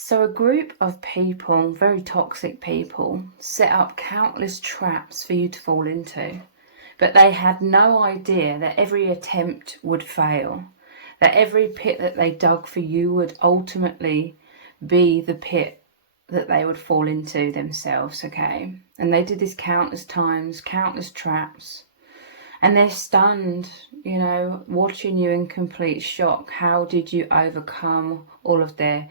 So a group of people, very toxic people, set up countless traps for you to fall into. But they had no idea that every attempt would fail, that every pit that they dug for you would ultimately be the pit that they would fall into themselves, okay? And they did this countless times, countless traps. And they're stunned, watching you in complete shock. How did you overcome all of their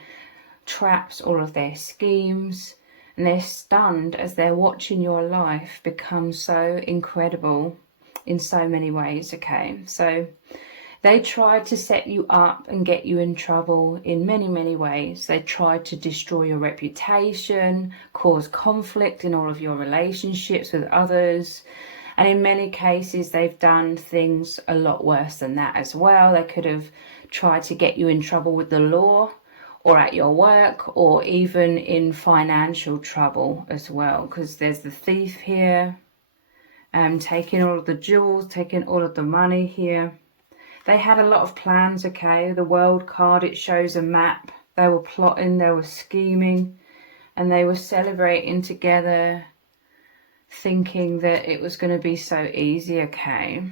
traps, all of their schemes? And they're stunned as they're watching your life become so incredible in so many ways, okay? So they tried to set you up and get you in trouble in many, many ways. They tried to destroy your reputation, cause conflict in all of your relationships with others. And in many cases, they've done things a lot worse than that as well. They could have tried to get you in trouble with the law, or at your work, or even in financial trouble as well, because there's the thief here, taking all of the jewels, taking all of the money here. They had a lot of plans, okay? The World card, it shows a map. They were plotting, they were scheming, and they were celebrating together, thinking that it was going to be so easy, okay?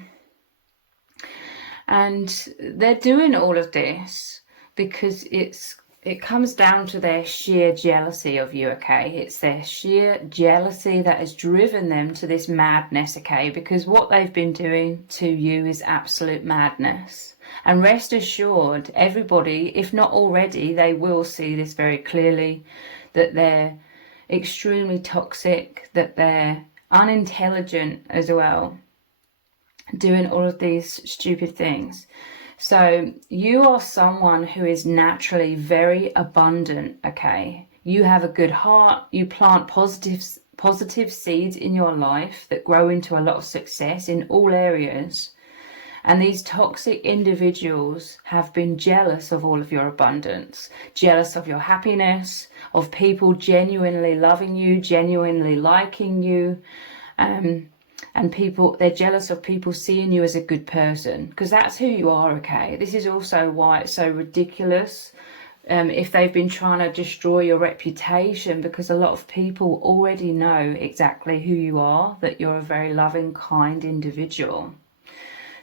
And they're doing all of this because it comes down to their sheer jealousy of you, okay? It's their sheer jealousy that has driven them to this madness, okay? Because what they've been doing to you is absolute madness. And rest assured, everybody, if not already, they will see this very clearly, that they're extremely toxic, that they're unintelligent as well, doing all of these stupid things. So you are someone who is naturally very abundant, okay? You have a good heart. You plant positive seeds in your life that grow into a lot of success in all areas. And these toxic individuals have been jealous of all of your abundance, jealous of your happiness, of people genuinely loving you, genuinely liking you. And people, they're jealous of people seeing you as a good person, because that's who you are, okay? This is also why it's so ridiculous if they've been trying to destroy your reputation, because a lot of people already know exactly who you are, that you're a very loving, kind individual.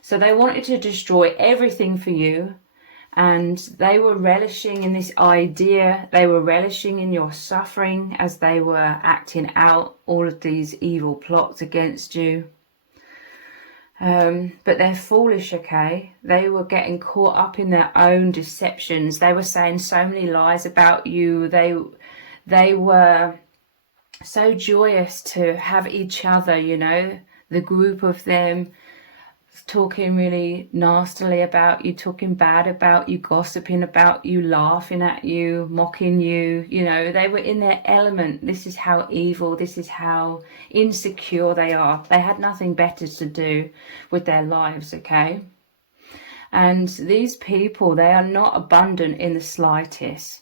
So they wanted to destroy everything for you, and they were relishing in this idea. They were relishing in your suffering as they were acting out all of these evil plots against you. But they're foolish, okay? They were getting caught up in their own deceptions. They were saying so many lies about you. They were so joyous to have each other, the group of them, talking really nastily about you, talking bad about you, gossiping about you, laughing at you, mocking you. They were in their element. This is how evil, this is how insecure they are. They had nothing better to do with their lives, okay? And these people, they are not abundant in the slightest.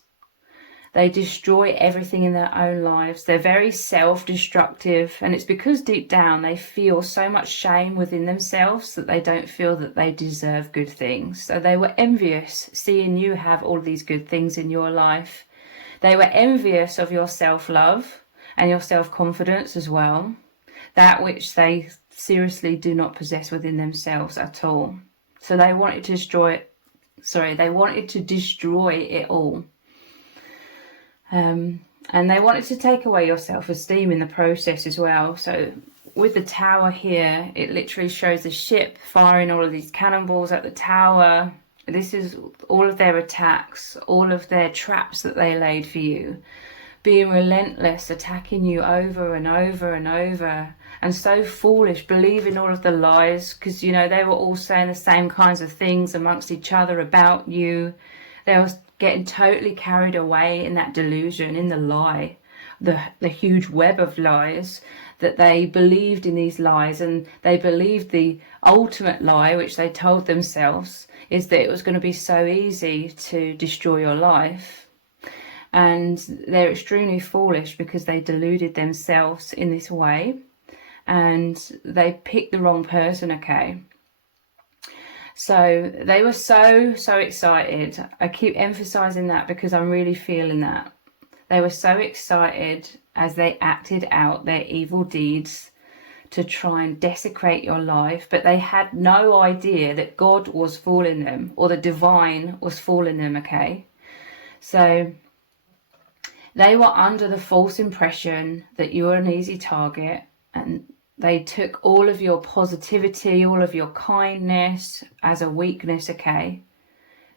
They destroy everything in their own lives. They're very self-destructive, and it's because deep down they feel so much shame within themselves that they don't feel that they deserve good things. So they were envious seeing you have all these good things in your life. They were envious of your self-love and your self-confidence as well, that which they seriously do not possess within themselves at all. So they wanted to destroy it. They wanted to destroy it all. And they wanted to take away your self-esteem in the process as well. So with the tower here, it literally shows the ship firing all of these cannonballs at the tower. This is all of their attacks, all of their traps that they laid for you, being relentless, attacking you over and over and over, and so foolish, believing all of the lies, because they were all saying the same kinds of things amongst each other about you. They were getting totally carried away in that delusion, in the lie, the huge web of lies, that they believed in these lies, and they believed the ultimate lie, which they told themselves, is that it was going to be so easy to destroy your life. And they're extremely foolish because they deluded themselves in this way, and they picked the wrong person, okay? So they were so excited. I keep emphasizing that because I'm really feeling that. They were so excited as they acted out their evil deeds to try and desecrate your life, but they had no idea that God was fooling them, or the divine was fooling them, okay? So they were under the false impression that you were an easy target, and they took all of your positivity, all of your kindness as a weakness, okay?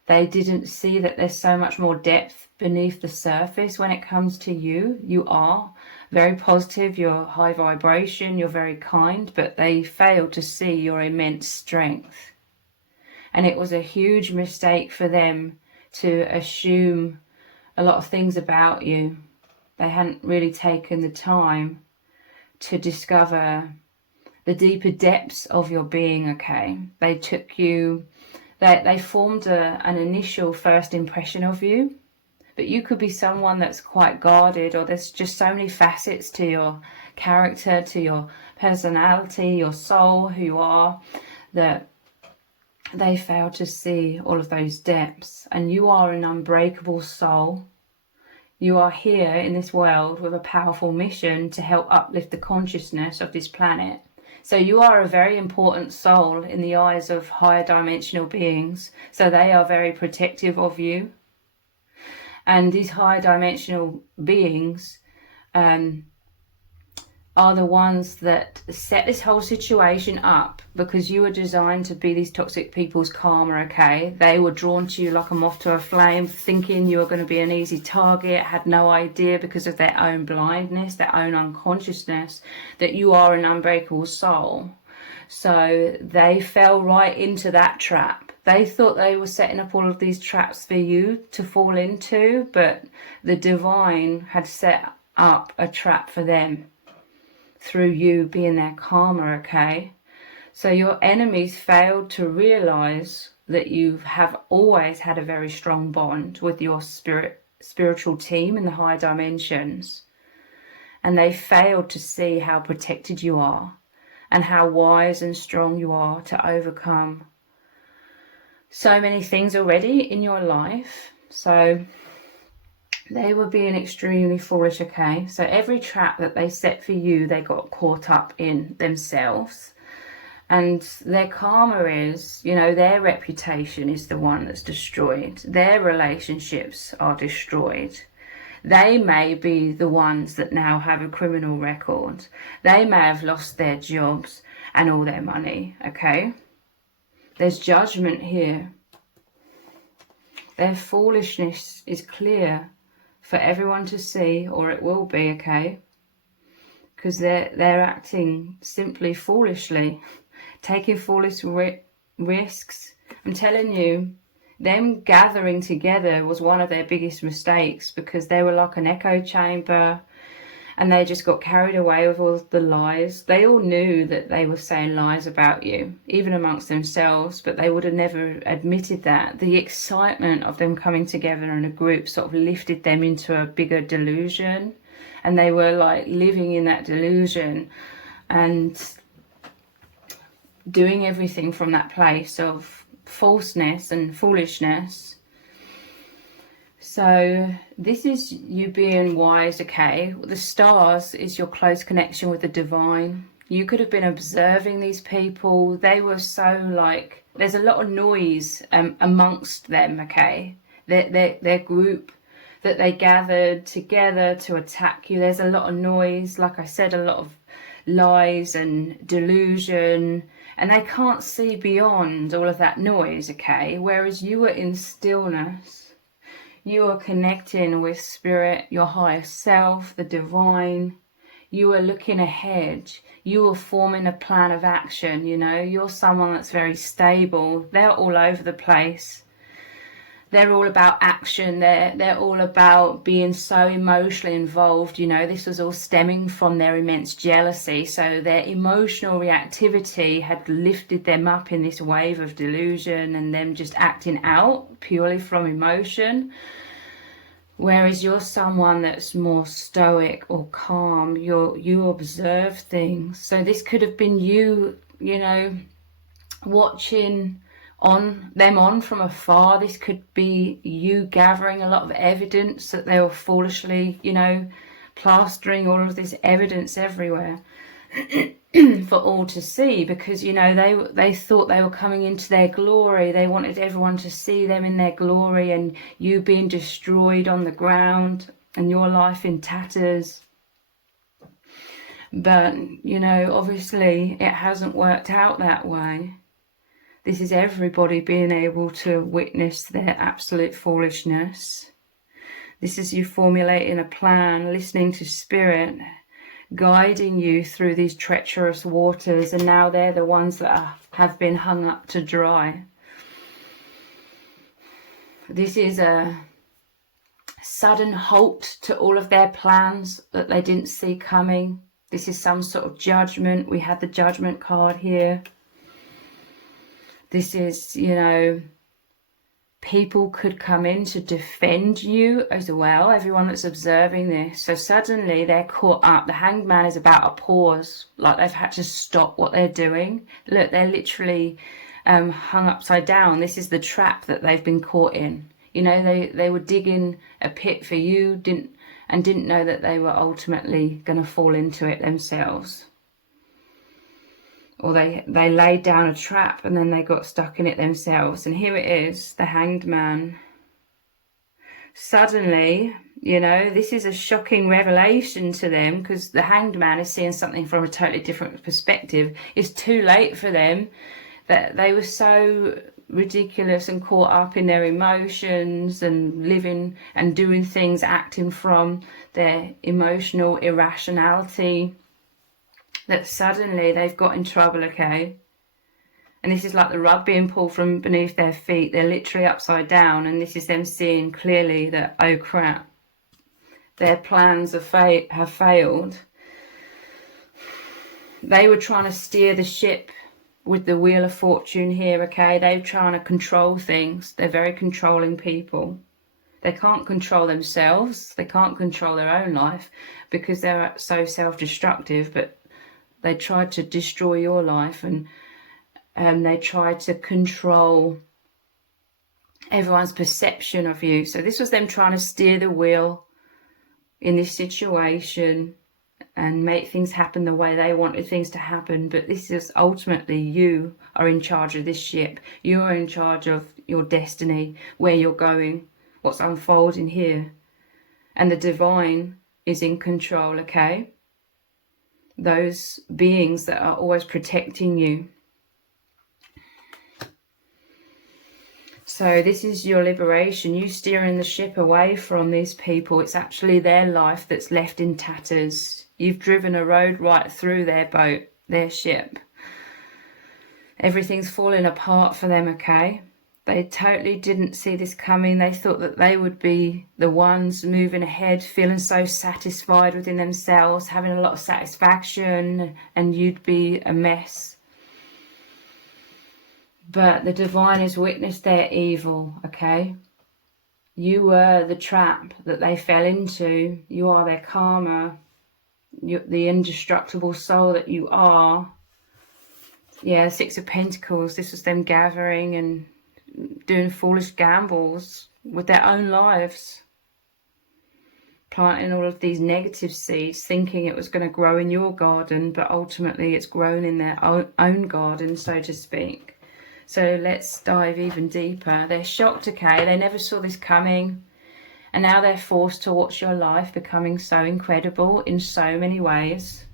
They didn't see that there's so much more depth beneath the surface when it comes to you. You are very positive, you're high vibration, you're very kind, but they failed to see your immense strength. And it was a huge mistake for them to assume a lot of things about you. They hadn't really taken the time to discover the deeper depths of your being, okay? They took you, they formed an initial first impression of you, but you could be someone that's quite guarded, or there's just so many facets to your character, to your personality, your soul, who you are, that they fail to see all of those depths. And you are an unbreakable soul. You are here in this world with a powerful mission to help uplift the consciousness of this planet. So you are a very important soul in the eyes of higher dimensional beings. So they are very protective of you. And these higher dimensional beings are the ones that set this whole situation up, because you were designed to be these toxic people's karma, okay? They were drawn to you like a moth to a flame, thinking you were going to be an easy target, had no idea because of their own blindness, their own unconsciousness, that you are an unbreakable soul. So they fell right into that trap. They thought they were setting up all of these traps for you to fall into, but the divine had set up a trap for them through you being their karma, okay? So your enemies failed to realize that you have always had a very strong bond with your spiritual team in the higher dimensions. And they failed to see how protected you are and how wise and strong you are to overcome so many things already in your life. So they were being extremely foolish, okay? So every trap that they set for you, they got caught up in themselves. And their karma is, you know, their reputation is the one that's destroyed. Their relationships are destroyed. They may be the ones that now have a criminal record. They may have lost their jobs and all their money, okay? There's judgment here. Their foolishness is clear for everyone to see, or it will be, okay? Because they're acting simply foolishly, taking foolish risks. I'm telling you, them gathering together was one of their biggest mistakes, because they were like an echo chamber, and they just got carried away with all the lies. They all knew that they were saying lies about you, even amongst themselves, but they would have never admitted that. The excitement of them coming together in a group sort of lifted them into a bigger delusion, and they were like living in that delusion and doing everything from that place of falseness and foolishness. So this is you being wise, okay? The stars is your close connection with the divine. You could have been observing these people. They were so like, there's a lot of noise amongst them, okay? Their group that they gathered together to attack you. There's a lot of noise, like I said, a lot of lies and delusion, and they can't see beyond all of that noise, okay? Whereas you were in stillness. You are connecting with spirit, your higher self, the divine. You are looking ahead. You are forming a plan of action, you know. You're someone that's very stable. They're all over the place. They're all about action. They're all about being so emotionally involved, you know. This was all stemming from their immense jealousy. So their emotional reactivity had lifted them up in this wave of delusion and them just acting out purely from emotion. Whereas you're someone that's more stoic or calm. You observe things. So this could have been you, you know, watching on from afar. This could be you gathering a lot of evidence that they were foolishly, you know, plastering all of this evidence everywhere for all to see, because, you know, they thought they were coming into their glory. They wanted everyone to see them in their glory, and you being destroyed on the ground and your life in tatters. But, you know, obviously it hasn't worked out that way. This is everybody being able to witness their absolute foolishness. This is you formulating a plan, listening to spirit, guiding you through these treacherous waters, and now they're the ones that have been hung up to dry. This is a sudden halt to all of their plans that they didn't see coming. This is some sort of judgment. We had the judgment card here. This is, you know, people could come in to defend you as well, everyone that's observing this. So suddenly they're caught up. The Hanged Man is about a pause, like they've had to stop what they're doing. Look, they're literally hung upside down. This is the trap that they've been caught in. You know, they were digging a pit for you, didn't know that they were ultimately going to fall into it themselves. Or they laid down a trap and then they got stuck in it themselves. And here it is, the Hanged Man. Suddenly, you know, this is a shocking revelation to them, because the Hanged Man is seeing something from a totally different perspective. It's too late for them. That they were so ridiculous and caught up in their emotions and living and doing things, acting from their emotional irrationality, that suddenly they've got in trouble, okay? And this is like the rug being pulled from beneath their feet. They're literally upside down, and this is them seeing clearly that, oh crap, their plans have failed. They were trying to steer the ship with the Wheel of Fortune here, okay? They're trying to control things. They're very controlling people. They can't control themselves. They can't control their own life because they're so self-destructive, but they tried to destroy your life, and they tried to control everyone's perception of you. So this was them trying to steer the wheel in this situation and make things happen the way they wanted things to happen. But this is ultimately, you are in charge of this ship. You are in charge of your destiny, where you're going, what's unfolding here. And the divine is in control, okay? Those beings that are always protecting you. So this is your liberation. You steering the ship away from these people. It's actually their life that's left in tatters. You've driven a road right through their boat, their ship. Everything's falling apart for them, okay? They totally didn't see this coming. They thought that they would be the ones moving ahead, feeling so satisfied within themselves, having a lot of satisfaction, and you'd be a mess. But the divine has witnessed their evil, okay? You were the trap that they fell into. You are their karma. You're the indestructible soul that you are. Yeah, Six of Pentacles. This was them gathering and doing foolish gambles with their own lives, planting all of these negative seeds, thinking it was going to grow in your garden, but ultimately it's grown in their own garden, so to speak. So let's dive even deeper. They're shocked, okay? They never saw this coming, and now they're forced to watch your life becoming so incredible in so many ways,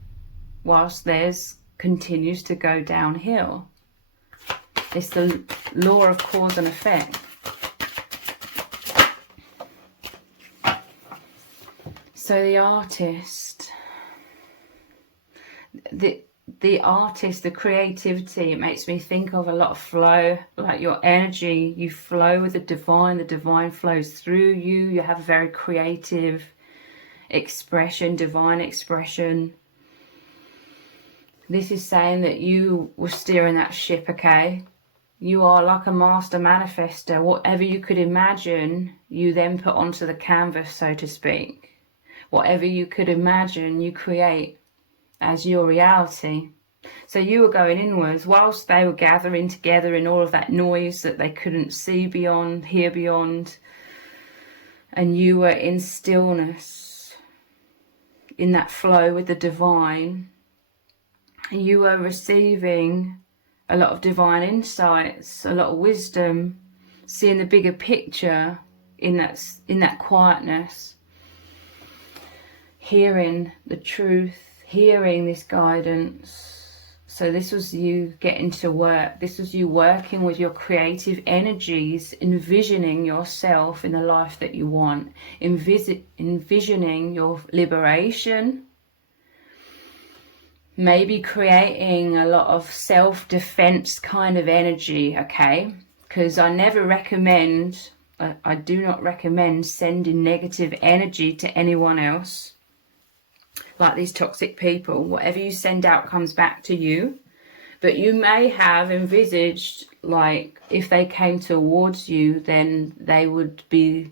whilst theirs continues to go downhill. It's the law of cause and effect. So the artist, the artist, the creativity, it makes me think of a lot of flow, like your energy. You flow with the divine flows through you. You have a very creative expression, divine expression. This is saying that you were steering that ship, okay? You are like a master manifester. Whatever you could imagine, you then put onto the canvas, so to speak. Whatever you could imagine, you create as your reality. So you were going inwards whilst they were gathering together in all of that noise that they couldn't see beyond, hear beyond. And you were in stillness, in that flow with the divine. You were receiving a lot of divine insights, a lot of wisdom, seeing the bigger picture in that quietness, hearing the truth, hearing this guidance. So this was you getting to work. This was you working with your creative energies, envisioning yourself in the life that you want, envisioning your liberation, maybe creating a lot of self-defense kind of energy, okay? Because I never recommend, I do not recommend sending negative energy to anyone else. Like these toxic people, whatever you send out comes back to you. But you may have envisaged, like, if they came towards you, then they would be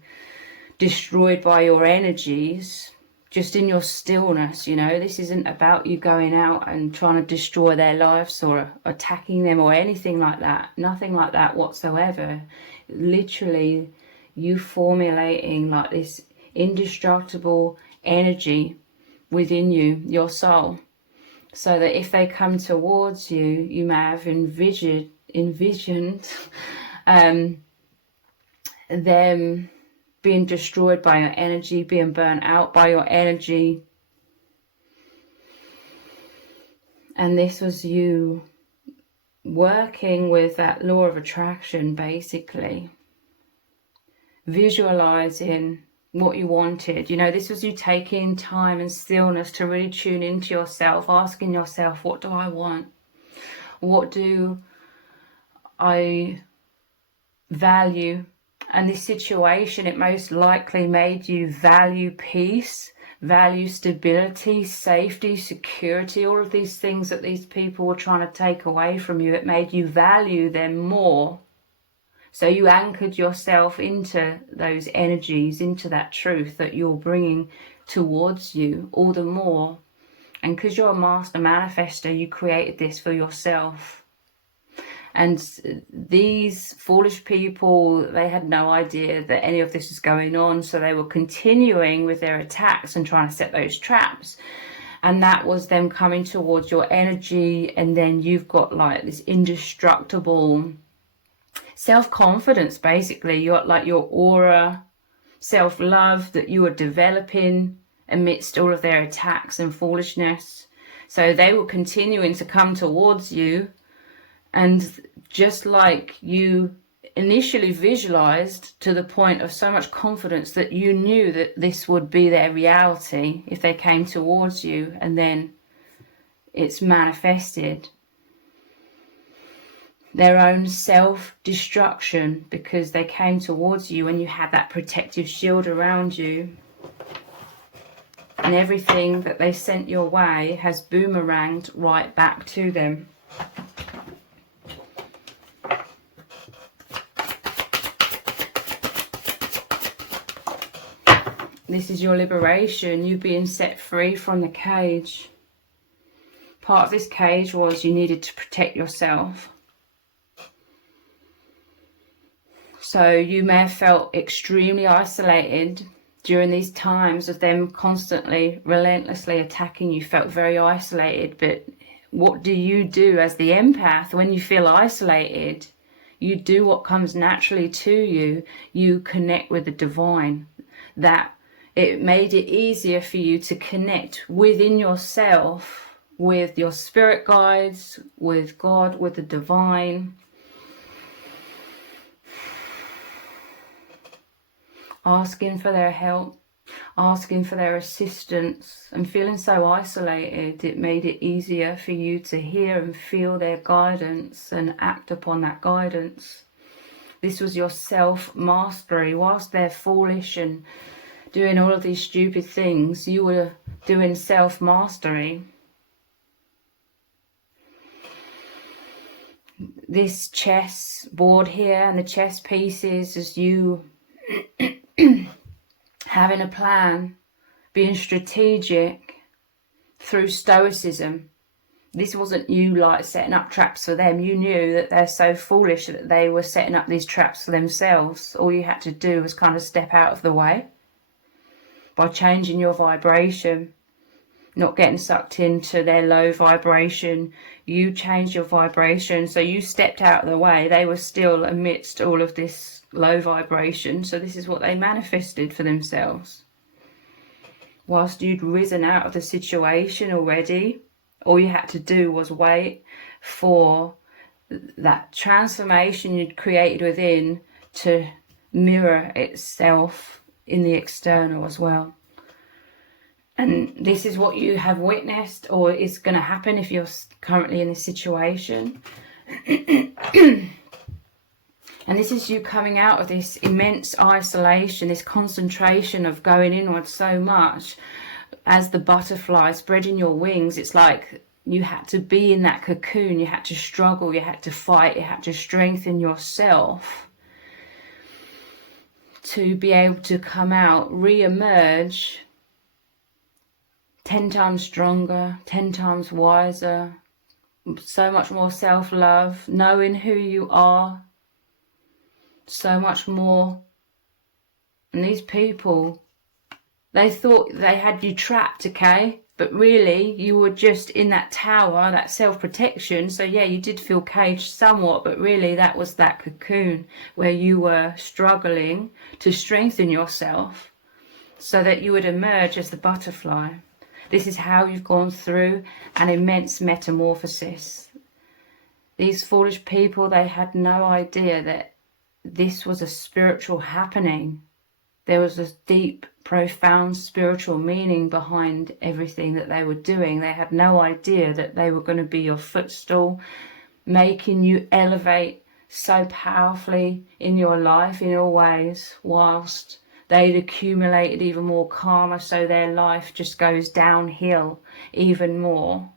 destroyed by your energies, just in your stillness, you know. This isn't about you going out and trying to destroy their lives or attacking them or anything like that. Nothing like that whatsoever. Literally, you formulating like this indestructible energy within you, your soul, so that if they come towards you, you may have envisioned them being destroyed by your energy, being burnt out by your energy. And this was you working with that law of attraction, basically visualizing what you wanted. You know, this was you taking time and stillness to really tune into yourself, asking yourself, what do I want? What do I value? And this situation, it most likely made you value peace, value stability, safety, security, all of these things that these people were trying to take away from you. It made you value them more. So you anchored yourself into those energies, into that truth that you're bringing towards you all the more. And because you're a master manifester, you created this for yourself. And these foolish people, they had no idea that any of this was going on. So they were continuing with their attacks and trying to set those traps. And that was them coming towards your energy. And then you've got like this indestructible self-confidence, basically. You're like your aura, self-love that you were developing amidst all of their attacks and foolishness. So they were continuing to come towards you. And just like you initially visualized, to the point of so much confidence that you knew that this would be their reality if they came towards you, and then it's manifested. Their own self-destruction, because they came towards you and you had that protective shield around you. And everything that they sent your way has boomeranged right back to them. This is your liberation, you being set free from the cage. Part of this cage was you needed to protect yourself. So you may have felt extremely isolated during these times of them constantly, relentlessly attacking you. Felt very isolated. But what do you do as the empath when you feel isolated? You do what comes naturally to you. You connect with the divine. That it made it easier for you to connect within yourself, with your spirit guides, with God, with the divine. Asking for their help, asking for their assistance, and feeling so isolated, it made it easier for you to hear and feel their guidance and act upon that guidance. This was your self-mastery. Whilst they're foolish and doing all of these stupid things, you were doing self-mastery. This chess board here and the chess pieces is you having a plan, being strategic through stoicism, This wasn't you like setting up traps for them. You knew that they're so foolish that they were setting up these traps for themselves. All you had to do was kind of step out of the way by changing your vibration, not getting sucked into their low vibration. You changed your vibration, so you stepped out of the way. They were still amidst all of this low vibration, so this is what they manifested for themselves. Whilst you'd risen out of the situation already, all you had to do was wait for that transformation you'd created within to mirror itself in the external as well. And this is what you have witnessed, or is going to happen if you're currently in this situation. And this is you coming out of this immense isolation, this concentration of going inward so much. As the butterfly spreading your wings, it's like you had to be in that cocoon, you had to struggle, you had to fight, you had to strengthen yourself to be able to come out, re-emerge 10 times stronger, 10 times wiser, so much more self-love, knowing who you are, so much more. And these people, they thought they had you trapped, okay? But really, you were just in that tower, that self-protection. So yeah, you did feel caged somewhat, but really that was that cocoon where you were struggling to strengthen yourself so that you would emerge as the butterfly. This is how you've gone through an immense metamorphosis. These foolish people, they had no idea that this was a spiritual happening. There was a deep, profound spiritual meaning behind everything that they were doing. They had no idea that they were going to be your footstool, making you elevate so powerfully in your life in all ways, whilst they'd accumulated even more karma, so their life just goes downhill even more.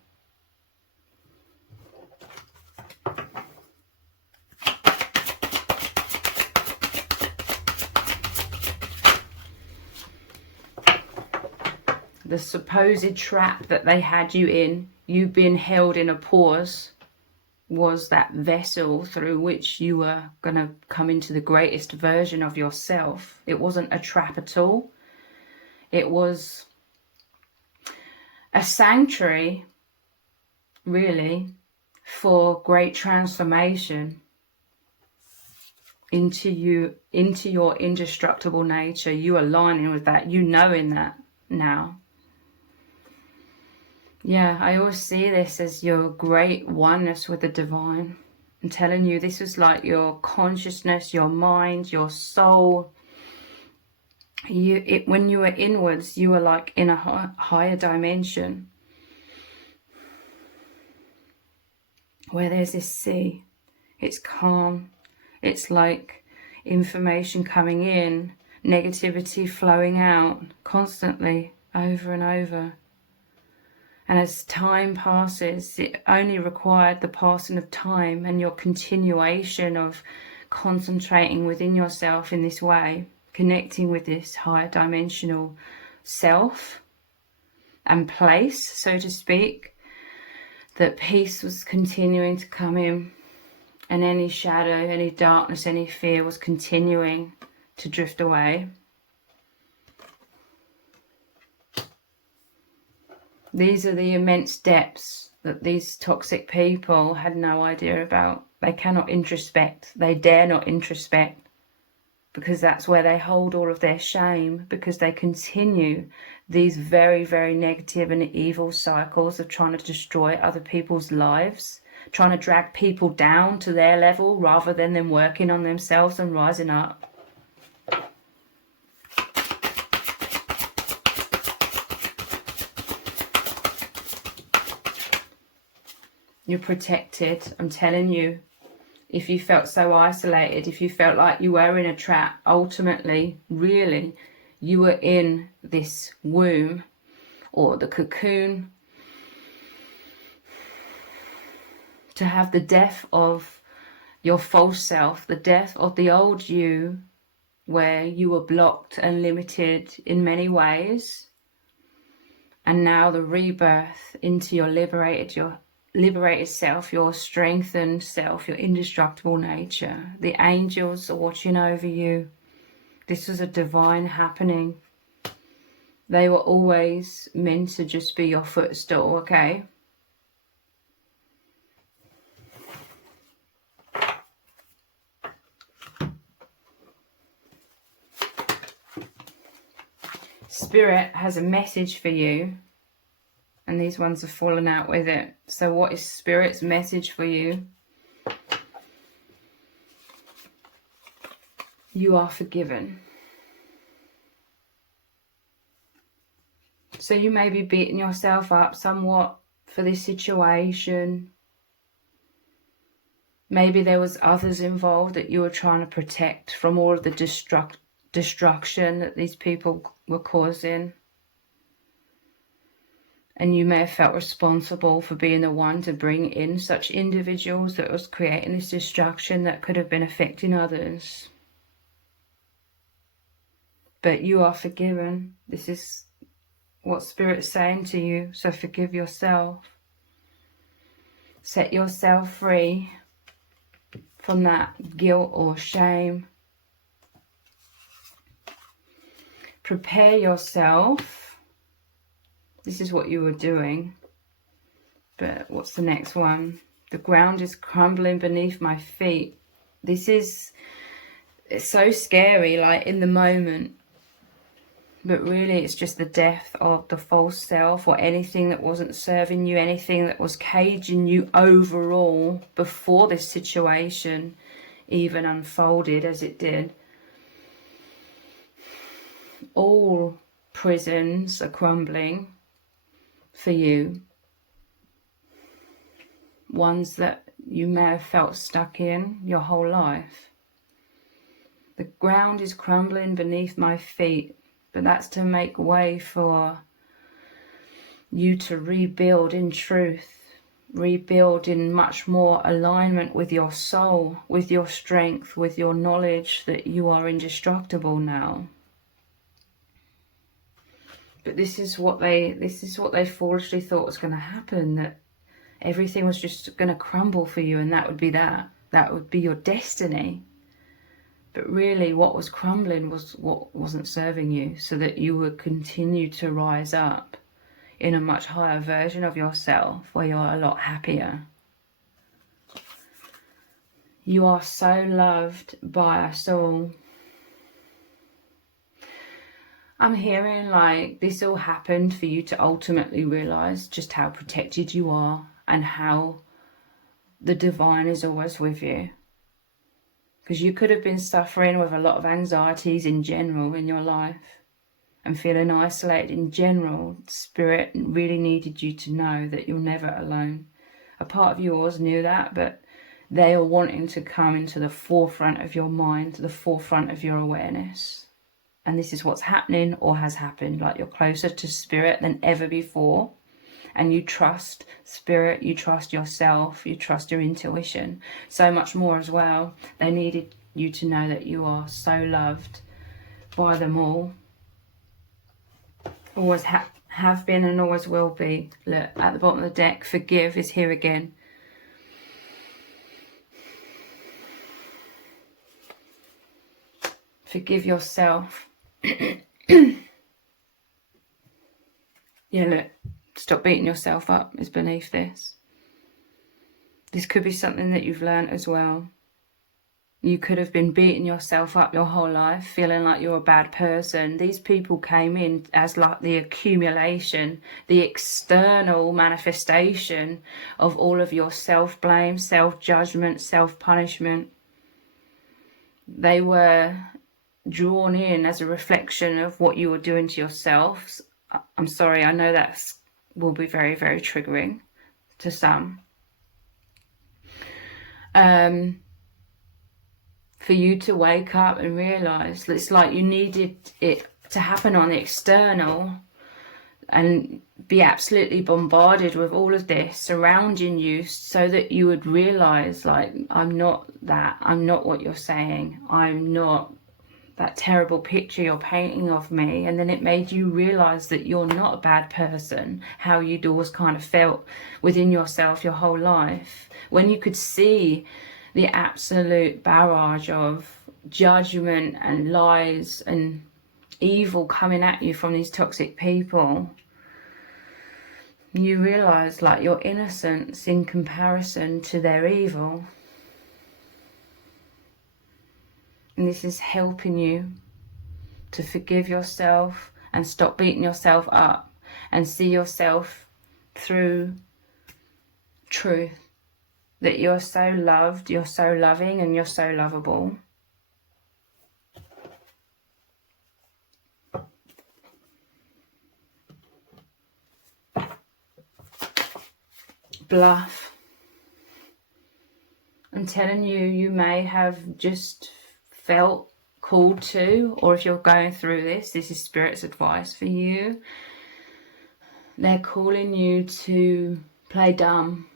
The supposed trap that they had you in, you being held in a pause, was that vessel through which you were going to come into the greatest version of yourself. It wasn't a trap at all. It was a sanctuary, really, for great transformation into you, into your indestructible nature. You aligning with that, you knowing that now. Yeah, I always see this as your great oneness with the divine. I'm telling you, this was like your consciousness, your mind, your soul. When you were inwards, you were like in a higher dimension where there's this sea. It's calm. It's like information coming in, negativity flowing out constantly, over and over. And as time passes, it only required the passing of time and your continuation of concentrating within yourself in this way, connecting with this higher dimensional self and place, so to speak, that peace was continuing to come in, and any shadow, any darkness, any fear was continuing to drift away. These are the immense depths that these toxic people had no idea about. They cannot introspect. They dare not introspect, because that's where they hold all of their shame, because they continue these very, very negative and evil cycles of trying to destroy other people's lives, trying to drag people down to their level rather than them working on themselves and rising up. You're protected, I'm telling you. If you felt so isolated, if you felt like you were in a trap, ultimately, really, you were in this womb or the cocoon to have the death of your false self, the death of the old you, where you were blocked and limited in many ways, and now the rebirth into your liberated, your liberated self, your strengthened self, your indestructible nature. The angels are watching over you. This was a divine happening. They were always meant to just be your footstool, okay? Spirit has a message for you, and these ones have fallen out with it. So what is Spirit's message for you? You are forgiven. So you may be beating yourself up somewhat for this situation. Maybe there was others involved that you were trying to protect from all of the destruction that these people were causing. And you may have felt responsible for being the one to bring in such individuals that was creating this destruction that could have been affecting others. But you are forgiven. This is what Spirit's saying to you. So forgive yourself. Set yourself free from that guilt or shame. Prepare yourself. This is what you were doing. But what's the next one? The ground is crumbling beneath my feet. It's so scary, like in the moment. But really it's just the death of the false self, or anything that wasn't serving you, anything that was caging you overall before this situation even unfolded as it did. All prisons are crumbling for you. Ones that you may have felt stuck in your whole life. The ground is crumbling beneath my feet. But that's to make way for you to rebuild in truth, rebuild in much more alignment with your soul, with your strength, with your knowledge that you are indestructible now. But this is what they foolishly thought was going to happen, that everything was just going to crumble for you, and that would be that. That would be your destiny. But really what was crumbling was what wasn't serving you, so that you would continue to rise up in a much higher version of yourself where you're a lot happier. You are so loved by us all. I'm hearing like this all happened for you to ultimately realise just how protected you are and how the divine is always with you. Because you could have been suffering with a lot of anxieties in general in your life and feeling isolated in general. Spirit really needed you to know that you're never alone. A part of yours knew that, but they are wanting to come into the forefront of your mind, to the forefront of your awareness. And this is what's happening or has happened. Like you're closer to Spirit than ever before. And you trust Spirit, you trust yourself, you trust your intuition. So much more as well. They needed you to know that you are so loved by them all. Always have been and always will be. Look, at the bottom of the deck, forgive is here again. Forgive yourself. Yeah, look. Stop beating yourself up is beneath this. This could be something that you've learned as well. You could have been beating yourself up your whole life, feeling like you're a bad person. These people came in as like the accumulation, the external manifestation of all of your self-blame, self-judgment, self-punishment. They were drawn in as a reflection of what you were doing to yourself. I'm sorry, I know that's will be very, very triggering to some. For you to wake up and realise that it's like you needed it to happen on the external and be absolutely bombarded with all of this surrounding you so that you would realise, like, I'm not that, I'm not what you're saying, I'm not that terrible picture you're painting of me, and then it made you realize that you're not a bad person, how you'd always kind of felt within yourself your whole life, when you could see the absolute barrage of judgment and lies and evil coming at you from these toxic people. You realize like your innocence in comparison to their evil. And this is helping you to forgive yourself and stop beating yourself up and see yourself through truth. That you're so loved, you're so loving, and you're so lovable. Bluff. I'm telling you, you may have just felt called to, or if you're going through this is Spirit's advice for you. They're calling you to play dumb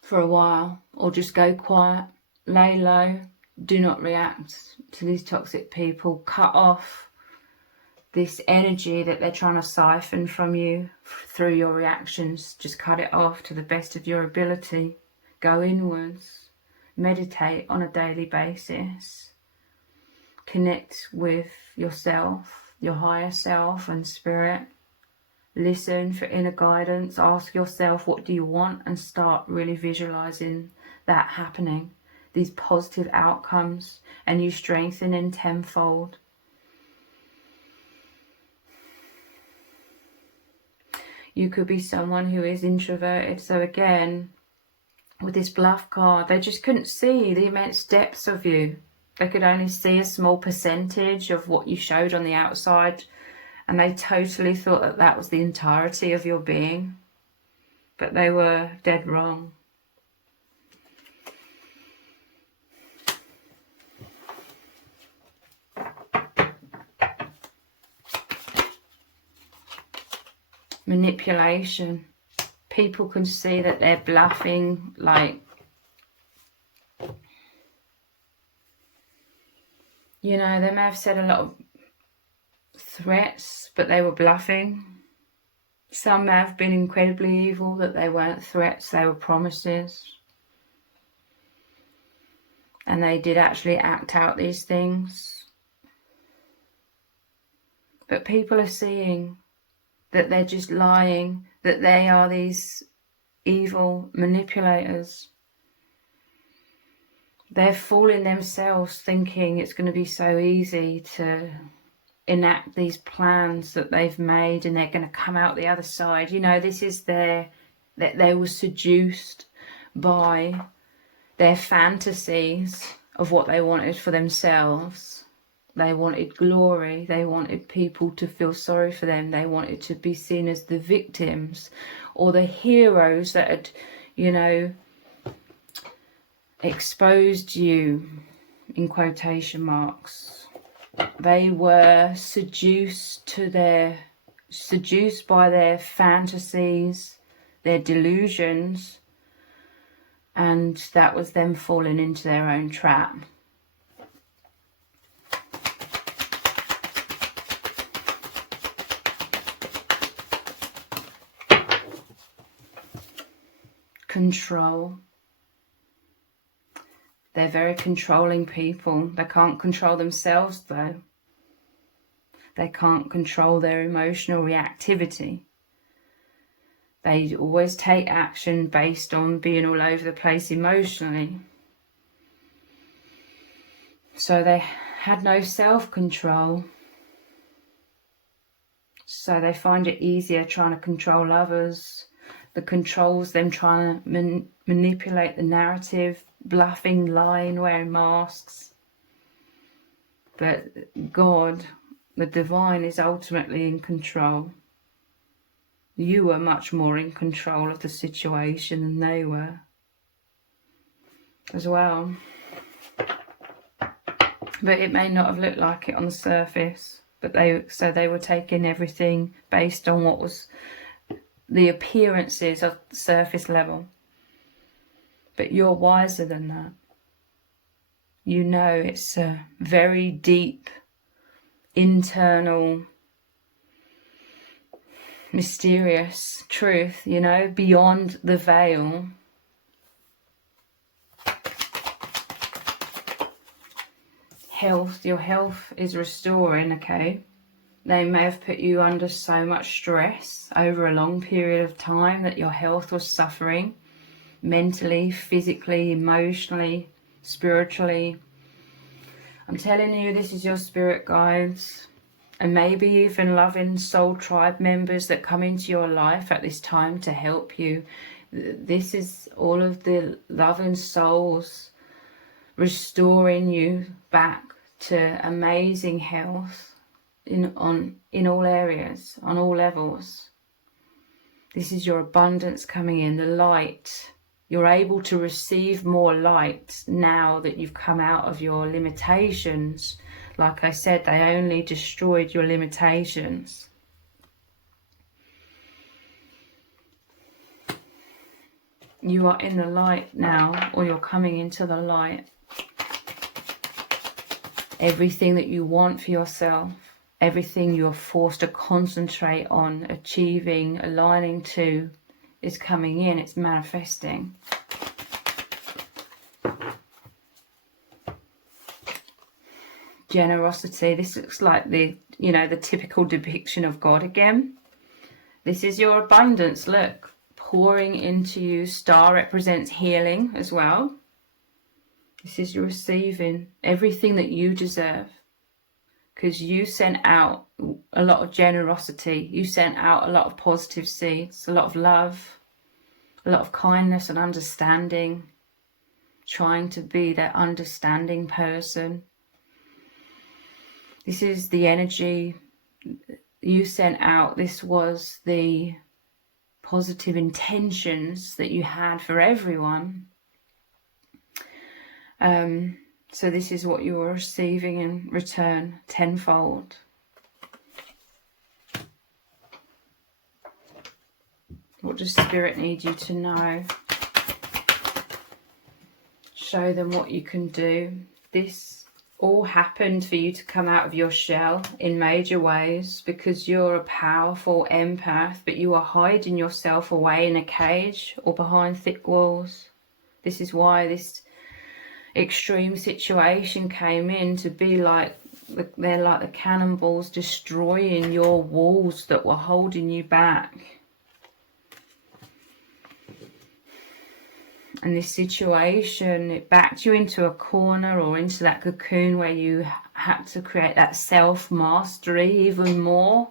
for a while, or just go quiet, lay low, do not react to these toxic people, cut off this energy that they're trying to siphon from you through your reactions. Just cut it off to the best of your ability. Go inwards, meditate on a daily basis, connect with yourself, your higher self and spirit. Listen for inner guidance, ask yourself what do you want, and start really visualizing that happening, these positive outcomes, and you strengthening tenfold. You could be someone who is introverted, so again, with this bluff card, they just couldn't see the immense depths of you. They could only see a small percentage of what you showed on the outside, and they totally thought that that was the entirety of your being. But they were dead wrong. Manipulation. People can see that they're bluffing, like, you know, they may have said a lot of threats, but they were bluffing. Some may have been incredibly evil, that they weren't threats, they were promises. And they did actually act out these things. But people are seeing that they're just lying, that they are these evil manipulators. They're fooling themselves, thinking it's going to be so easy to enact these plans that they've made, and they're going to come out the other side. You know, this is that they were seduced by their fantasies of what they wanted for themselves. They wanted glory, they wanted people to feel sorry for them, they wanted to be seen as the victims or the heroes that had, you know, exposed you, in quotation marks. They were seduced by their fantasies, their delusions, and that was them falling into their own trap. Control. They're very controlling people. They can't control themselves though. They can't control their emotional reactivity. They always take action based on being all over the place emotionally. So they had no self-control. So they find it easier trying to control others. The controls them trying to manipulate the narrative, bluffing, lying, wearing masks. But God, the divine, is ultimately in control. You were much more in control of the situation than they were as well. But it may not have looked like it on the surface. But they were taking everything based on what was the appearances of the surface level. But you're wiser than that. You know it's a very deep, internal, mysterious truth, you know, beyond the veil. Health, your health is restoring, okay? They may have put you under so much stress over a long period of time that your health was suffering, mentally, physically, emotionally, spiritually. I'm telling you, this is your spirit guides, and maybe even loving soul tribe members that come into your life at this time to help you. This is all of the loving souls restoring you back to amazing health in all areas, on all levels. This is your abundance coming in, the light. You're able to receive more light now that you've come out of your limitations. Like I said, they only destroyed your limitations. You are in the light now, or you're coming into the light. Everything that you want for yourself, everything you're forced to concentrate on, achieving, aligning to, is coming in, it's manifesting. Generosity, this looks like the, you know, the typical depiction of God again. This is your abundance, look, pouring into you. Star represents healing as well. This is your receiving everything that you deserve, because you sent out a lot of generosity. You sent out a lot of positive seeds, a lot of love, a lot of kindness and understanding, trying to be that understanding person. This is the energy you sent out. This was the positive intentions that you had for everyone. So this is what you are receiving in return, tenfold. What does Spirit need you to know? Show them what you can do. This all happened for you to come out of your shell in major ways, because you're a powerful empath, but you are hiding yourself away in a cage or behind thick walls. This is why this extreme situation came in, to be like, they're like the cannonballs destroying your walls that were holding you back. And this situation, it backed you into a corner or into that cocoon where you had to create that self-mastery even more.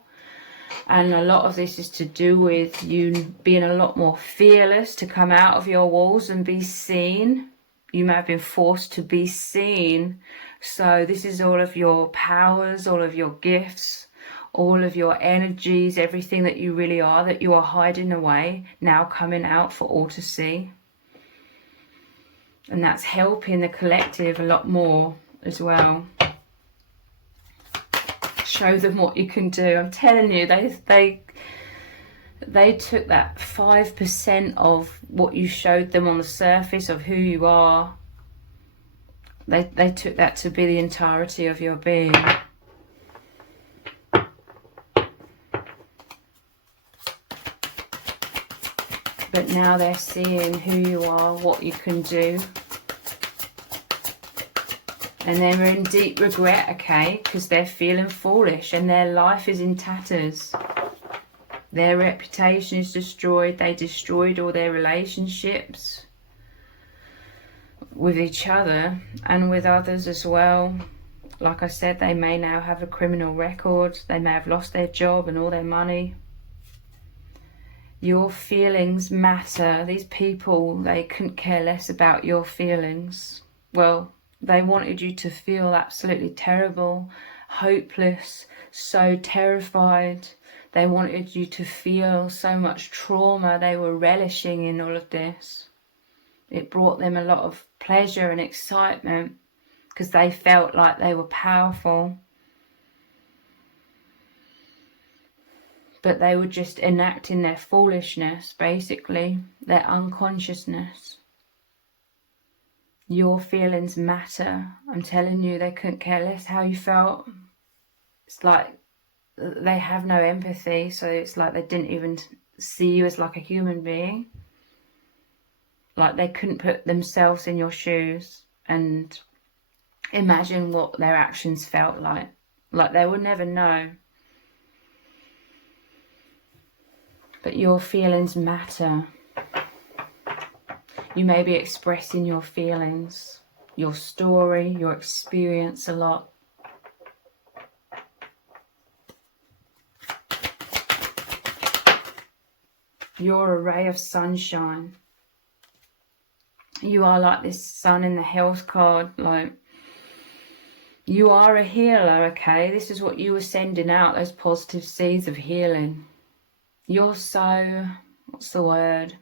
And a lot of this is to do with you being a lot more fearless to come out of your walls and be seen. You may have been forced to be seen. So this is all of your powers, all of your gifts, all of your energies, everything that you really are, that you are hiding away, now coming out for all to see. And that's helping the collective a lot more as well. Show them what you can do. I'm telling you, they took that 5% of what you showed them on the surface of who you are. They took that to be the entirety of your being. But now they're seeing who you are, what you can do. And they're in deep regret, okay, because they're feeling foolish and their life is in tatters. Their reputation is destroyed. They destroyed all their relationships with each other and with others as well. Like I said, they may now have a criminal record. They may have lost their job and all their money. Your feelings matter. These people, they couldn't care less about your feelings. Well, they wanted you to feel absolutely terrible, hopeless, so terrified. They wanted you to feel so much trauma. They were relishing in all of this. It brought them a lot of pleasure and excitement because they felt like they were powerful. But they were just enacting their foolishness, basically, their unconsciousness. Your feelings matter. I'm telling you, they couldn't care less how you felt. It's like they have no empathy, so it's like they didn't even see you as like a human being. Like they couldn't put themselves in your shoes and imagine what their actions felt like. Like they would never know. But your feelings matter. You may be expressing your feelings, your story, your experience a lot. You're a ray of sunshine. You are like this sun in the health card. Like, you are a healer, okay? This is what you were sending out, those positive seeds of healing. You're so, what's the word?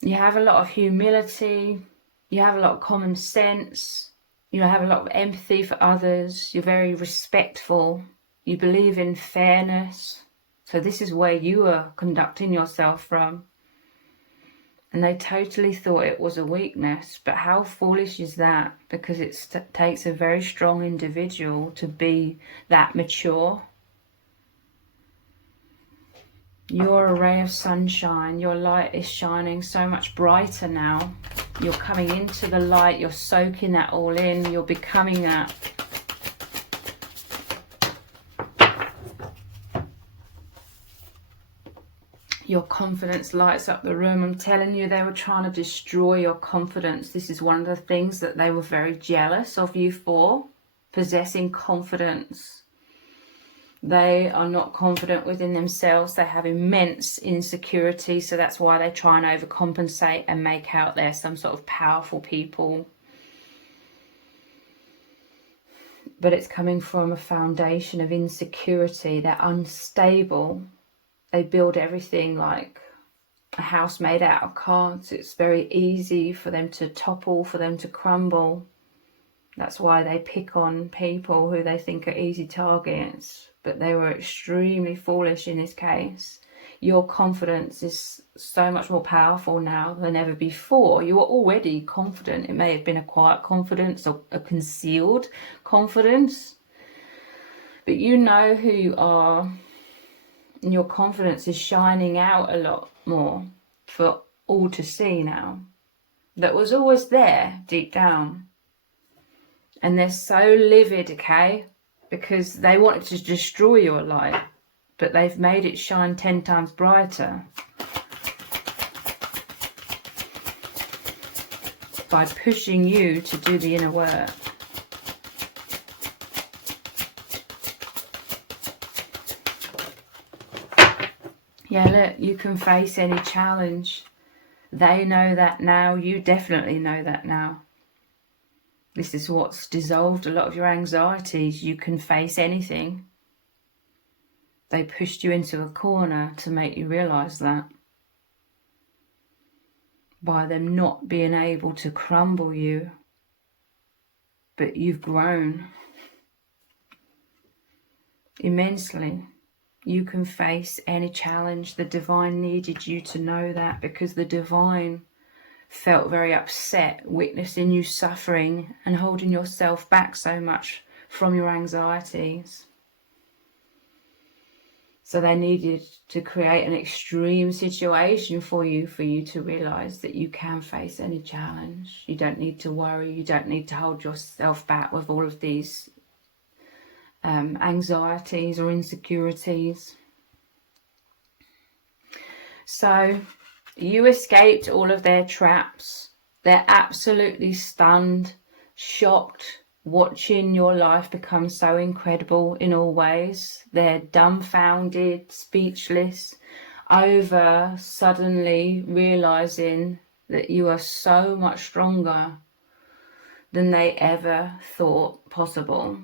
You have a lot of humility. You have a lot of common sense. You have a lot of empathy for others. You're very respectful. You believe in fairness. So this is where you are conducting yourself from. And they totally thought it was a weakness. But how foolish is that? Because it takes a very strong individual to be that mature. You're a ray of sunshine. Your light is shining so much brighter now. You're coming into the light. You're soaking that all in. You're becoming that. Your confidence lights up the room. I'm telling you, they were trying to destroy your confidence. This is one of the things that they were very jealous of you for, possessing confidence. They are not confident within themselves. They have immense insecurity. So that's why they try and overcompensate and make out they're some sort of powerful people. But it's coming from a foundation of insecurity. They're unstable. They build everything like a house made out of cards. It's very easy for them to topple, for them to crumble. That's why they pick on people who they think are easy targets. But they were extremely foolish in this case. Your confidence is so much more powerful now than ever before. You were already confident. It may have been a quiet confidence or a concealed confidence. But you know who you are. And your confidence is shining out a lot more for all to see now. That was always there deep down. And they're so livid, okay? Because they wanted to destroy your light. But they've made it shine 10 times brighter. By pushing you to do the inner work. Yeah, look, you can face any challenge. They know that now. You definitely know that now. This is what's dissolved a lot of your anxieties. You can face anything. They pushed you into a corner to make you realise that. By them not being able to crumble you. But you've grown immensely. You can face any challenge. The divine needed you to know that, because the divine felt very upset witnessing you suffering and holding yourself back so much from your anxieties. So they needed to create an extreme situation for you to realise that you can face any challenge. You don't need to worry. You don't need to hold yourself back with all of these anxieties or insecurities. So you escaped all of their traps. They're absolutely stunned, shocked, watching your life become so incredible in all ways. They're dumbfounded, speechless, over suddenly realising that you are so much stronger than they ever thought possible.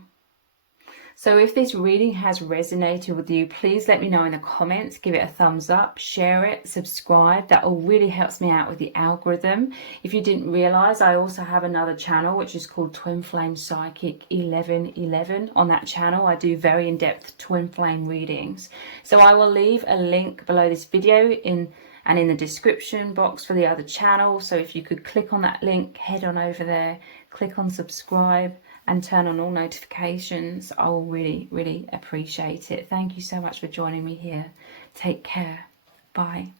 So if this reading has resonated with you, please let me know in the comments. Give it a thumbs up, share it, subscribe. That all really helps me out with the algorithm. If you didn't realise, I also have another channel which is called Twin Flame Psychic 1111. On that channel, I do very in-depth twin flame readings. So I will leave a link below this video in and in the description box for the other channel. So if you could click on that link, head on over there, click on subscribe and turn on all notifications. I will really, really appreciate it. Thank you so much for joining me here. Take care. Bye.